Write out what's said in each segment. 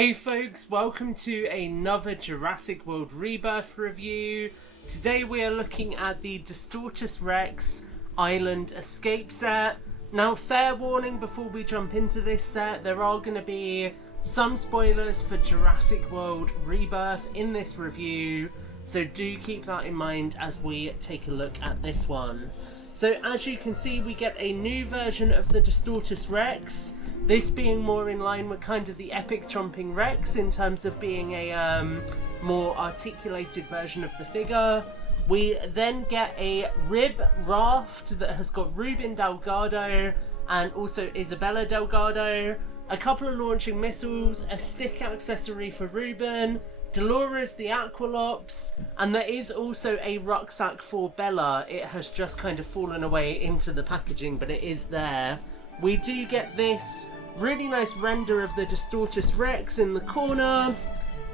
Hey folks, welcome to another Jurassic World Rebirth review. Today we are looking at the Distortus Rex Island Escape set. Now, fair warning before we jump into this set, there are going to be some spoilers for Jurassic World Rebirth in this review, so do keep that in mind as we take a look at this one. So as you can see, we get a new version of the Distortus Rex, this being more in line with kind of the epic chomping Rex in terms of being a more articulated version of the figure. We then get a rib raft that has got Ruben Delgado and also Isabella Delgado, a couple of launching missiles, a stick accessory for Ruben, Dolores the Aqualops, and there is also a rucksack for Bella. It has just kind of fallen away into the packaging, but it is there. We do get this really nice render of the Distortus Rex in the corner,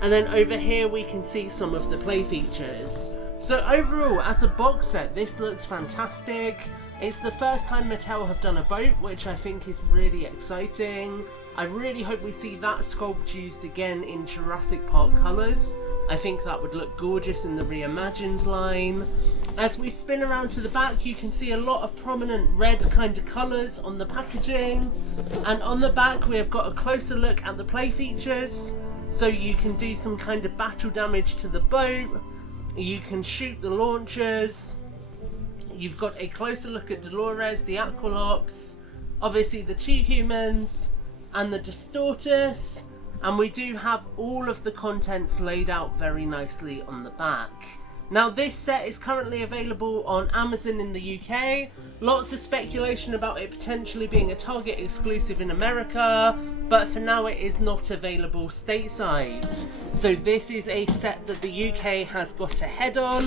and then over here we can see some of the play features. So overall, as a box set, this looks fantastic. It's the first time Mattel have done a boat, which I think is really exciting. I really hope we see that sculpt used again in Jurassic Park colours. I think that would look gorgeous in the reimagined line. As we spin around to the back, you can see a lot of prominent red kind of colours on the packaging. And on the back we have got a closer look at the play features. So you can do some kind of battle damage to the boat. You can shoot the launchers. You've got a closer look at Dolores the Aqualops. Obviously the two humans and the Distortus, and we do have all of the contents laid out very nicely on the back. Now this set is currently available on Amazon in the UK. Lots of speculation about it potentially being a Target exclusive in America, but for now it is not available stateside. So this is a set that the UK has got ahead on.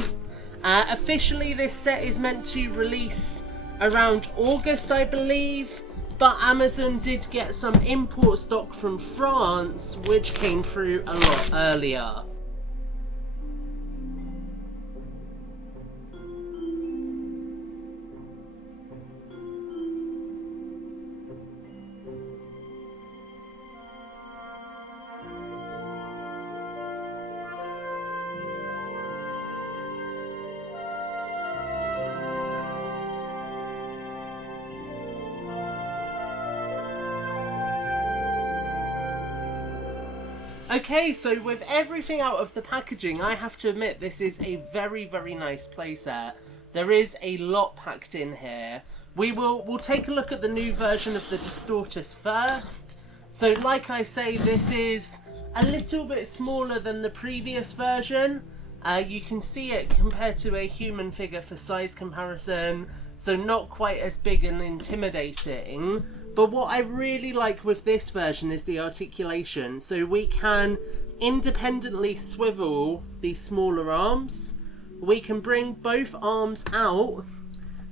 Officially this set is meant to release around August, I believe. But Amazon did get some import stock from France, which came through a lot earlier. Okay, so with everything out of the packaging, I have to admit this is a very, very nice playset. There is a lot packed in here. We'll take a look at the new version of the Distortus first. So like I say, this is a little bit smaller than the previous version. You can see it compared to a human figure for size comparison, so not quite as big and intimidating. But what I really like with this version is the articulation. So we can independently swivel these smaller arms. We can bring both arms out.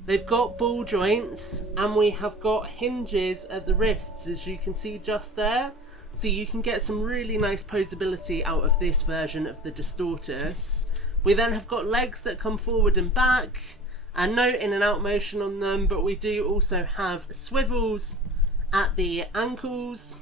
They've got ball joints, and we have got hinges at the wrists, as you can see just there. So you can get some really nice posability out of this version of the Distortus. We then have got legs that come forward and back, and no in and out motion on them, but we do also have swivels at the ankles,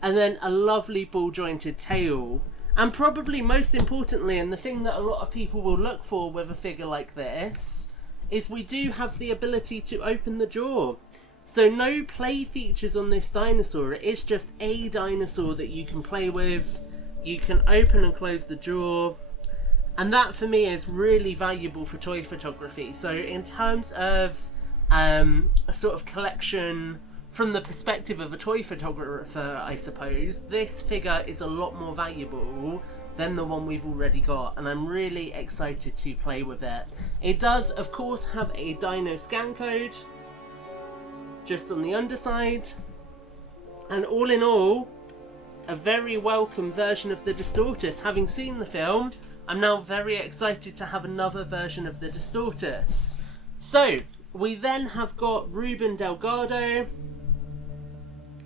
and then a lovely ball jointed tail. And probably most importantly, and the thing that a lot of people will look for with a figure like this, is we do have the ability to open the jaw. So no play features on this dinosaur, it is just a dinosaur that you can play with. You can open and close the jaw, and that for me is really valuable for toy photography. So in terms of a sort of collection from the perspective of a toy photographer, I suppose, this figure is a lot more valuable than the one we've already got, and I'm really excited to play with it. It does, of course, have a dino scan code just on the underside, and all in all, a very welcome version of the Distortus. Having seen the film, I'm now very excited to have another version of the Distortus. So, we then have got Ruben Delgado,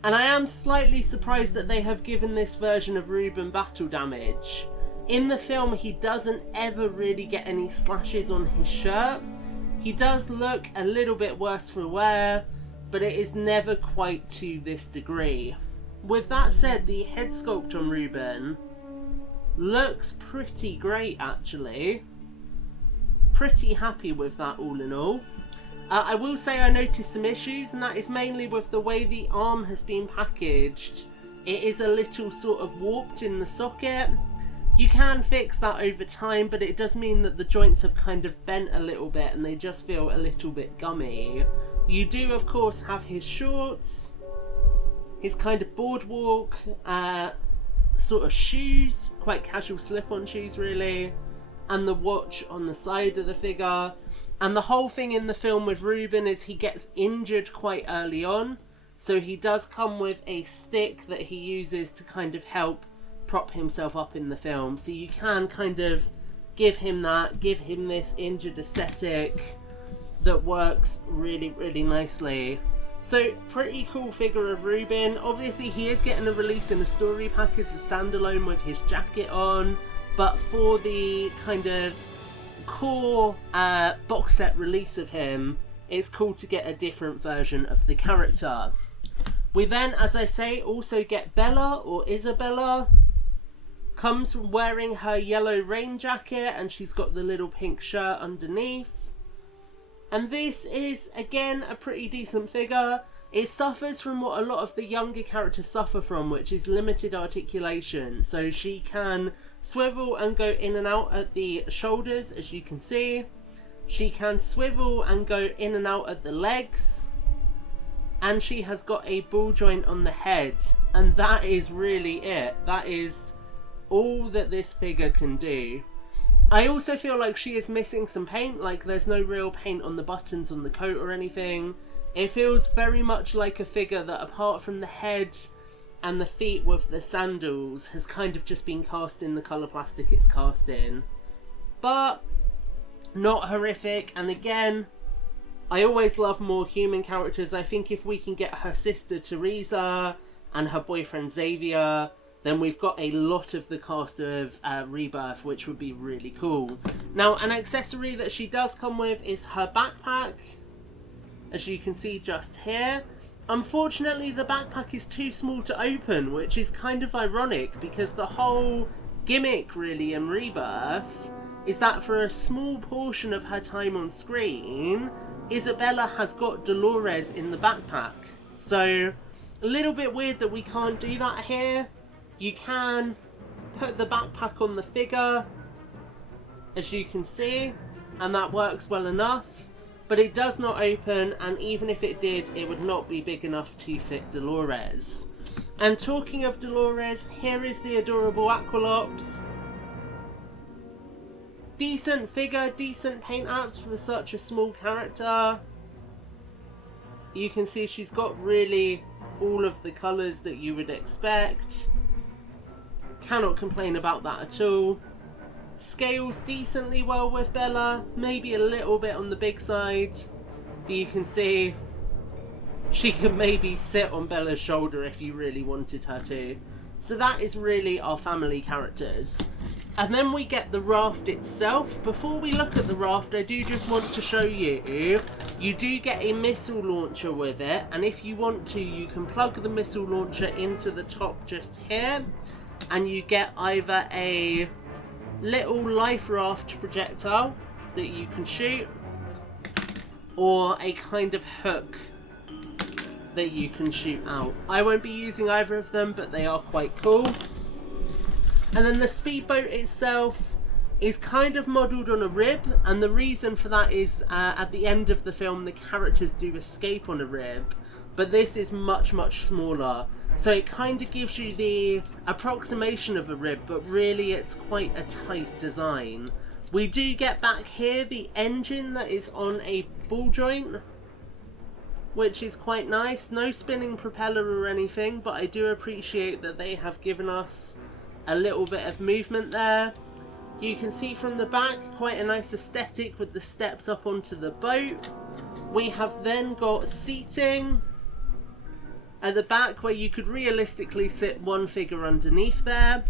and I am slightly surprised that they have given this version of Ruben battle damage. In the film, he doesn't ever really get any slashes on his shirt. He does look a little bit worse for wear, but it is never quite to this degree. with that said, the head sculpt on Ruben looks pretty great actually. Pretty happy with that all in all. I will say I noticed some issues, and that is mainly with the way the arm has been packaged. It is a little sort of warped in the socket. You can fix that over time, but it does mean that the joints have kind of bent a little bit and they just feel a little bit gummy. You do of course have his shorts, his kind of boardwalk sort of shoes, quite casual slip-on shoes really, and the watch on the side of the figure. And the whole thing in the film with Ruben is he gets injured quite early on, so he does come with a stick that he uses to kind of help prop himself up in the film. So you can kind of give him this injured aesthetic that works really, really nicely. So pretty cool figure of Ruben. Obviously he is getting a release in a story pack as a standalone with his jacket on, but for the kind of core box set release of him, it's cool to get a different version of the character. We then, as I say, also get Bella, or Isabella. Comes from wearing her yellow rain jacket, and she's got the little pink shirt underneath. And this is, again, a pretty decent figure. It suffers from what a lot of the younger characters suffer from, which is limited articulation. So she can swivel and go in and out at the shoulders, as you can see. She can swivel and go in and out at the legs. And she has got a ball joint on the head. And that is really it. That is all that this figure can do. I also feel like she is missing some paint, like there's no real paint on the buttons on the coat or anything. It feels very much like a figure that, apart from the head and the feet with the sandals, has kind of just been cast in the colour plastic it's cast in. But not horrific. And again, I always love more human characters. I think if we can get her sister Teresa and her boyfriend Xavier, then we've got a lot of the cast of Rebirth, which would be really cool. Now, an accessory that she does come with is her backpack, as you can see just here. Unfortunately, the backpack is too small to open, which is kind of ironic, because the whole gimmick really in Rebirth is that for a small portion of her time on screen, Isabella has got Dolores in the backpack. So, a little bit weird that we can't do that here. You can put the backpack on the figure, as you can see, and that works well enough, but it does not open, and even if it did, it would not be big enough to fit Dolores. And talking of Dolores, here is the adorable Aqualops. Decent figure, decent paint apps for such a small character. You can see she's got really all of the colours that you would expect. Cannot complain about that at all. Scales decently well with Bella, maybe a little bit on the big side, but you can see she could maybe sit on Bella's shoulder if you really wanted her to. So that is really our family characters. And then we get the raft itself. Before we look at the raft, I do just want to show you, you do get a missile launcher with it, and if you want to, you can plug the missile launcher into the top just here, and you get either a little life raft projectile that you can shoot, or a kind of hook that you can shoot out. I won't be using either of them, but they are quite cool. And then the speedboat itself is kind of modelled on a rib, and the reason for that is at the end of the film the characters do escape on a rib, but this is much, much smaller. So it kind of gives you the approximation of a rib, but really it's quite a tight design. We do get back here the engine that is on a ball joint, which is quite nice. No spinning propeller or anything, but I do appreciate that they have given us a little bit of movement there. You can see from the back quite a nice aesthetic with the steps up onto the boat. We have then got seating at the back where you could realistically sit one figure underneath there.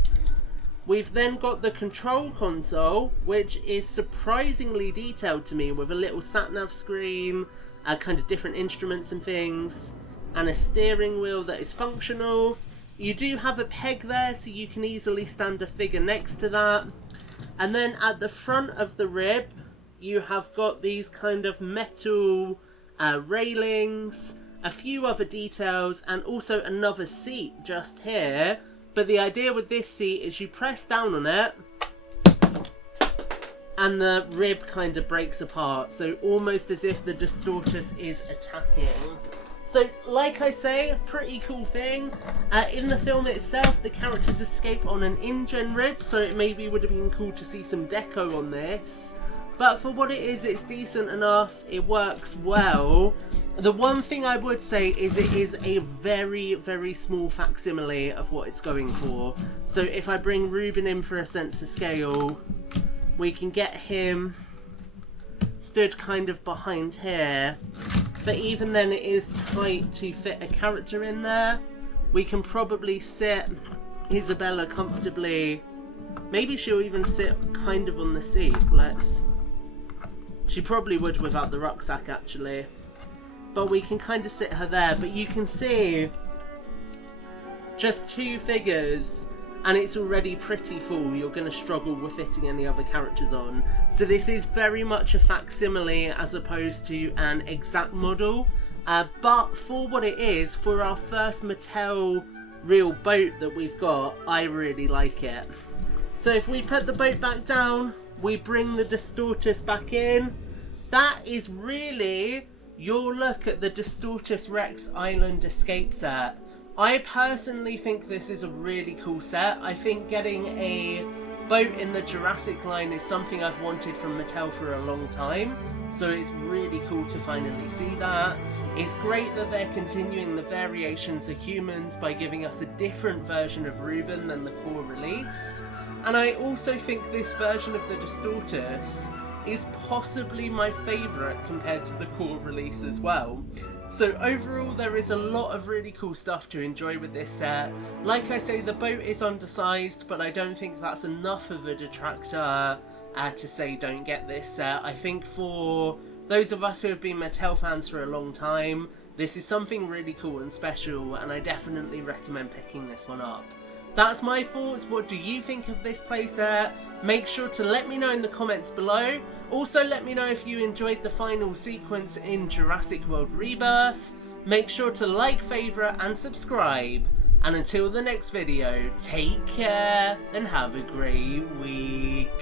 We've then got the control console, which is surprisingly detailed to me, with a little sat-nav screen, kind of different instruments and things, and a steering wheel that is functional. You do have a peg there, so you can easily stand a figure next to that. And then at the front of the rib, you have got these kind of metal railings, a few other details, and also another seat just here. But the idea with this seat is you press down on it, and the rib kind of breaks apart, so almost as if the Distortus is attacking. So, like I say, pretty cool thing. In the film itself, the characters escape on an InGen rib, so it maybe would have been cool to see some deco on this. But for what it is, it's decent enough, it works well. The one thing I would say is it is a very, very small facsimile of what it's going for. So if I bring Ruben in for a sense of scale, we can get him stood kind of behind here. But even then it is tight to fit a character in there. We can probably sit Isabella comfortably. Maybe she'll even sit kind of on the seat. She probably would without the rucksack actually. But we can kind of sit her there. But you can see just 2 figures and it's already pretty full. You're going to struggle with fitting any other characters on. So this is very much a facsimile as opposed to an exact model. But for what it is, for our first Mattel real boat that we've got, I really like it. So if we put the boat back down, we bring the Distortus back in. That is really your look at the Distortus Rex Island Escape set. I personally think this is a really cool set. I think getting a boat in the Jurassic line is something I've wanted from Mattel for a long time, so it's really cool to finally see that. It's great that they're continuing the variations of humans by giving us a different version of Ruben than the core release. And I also think this version of the Distortus is possibly my favourite compared to the core release as well. So overall there is a lot of really cool stuff to enjoy with this set. Like I say, the boat is undersized, but I don't think that's enough of a detractor to say don't get this set. I think for those of us who have been Mattel fans for a long time, this is something really cool and special, and I definitely recommend picking this one up. That's my thoughts. What do you think of this playset? Make sure to let me know in the comments below. Also let me know if you enjoyed the final sequence in Jurassic World Rebirth. Make sure to like, favourite and subscribe. And until the next video, take care and have a great week.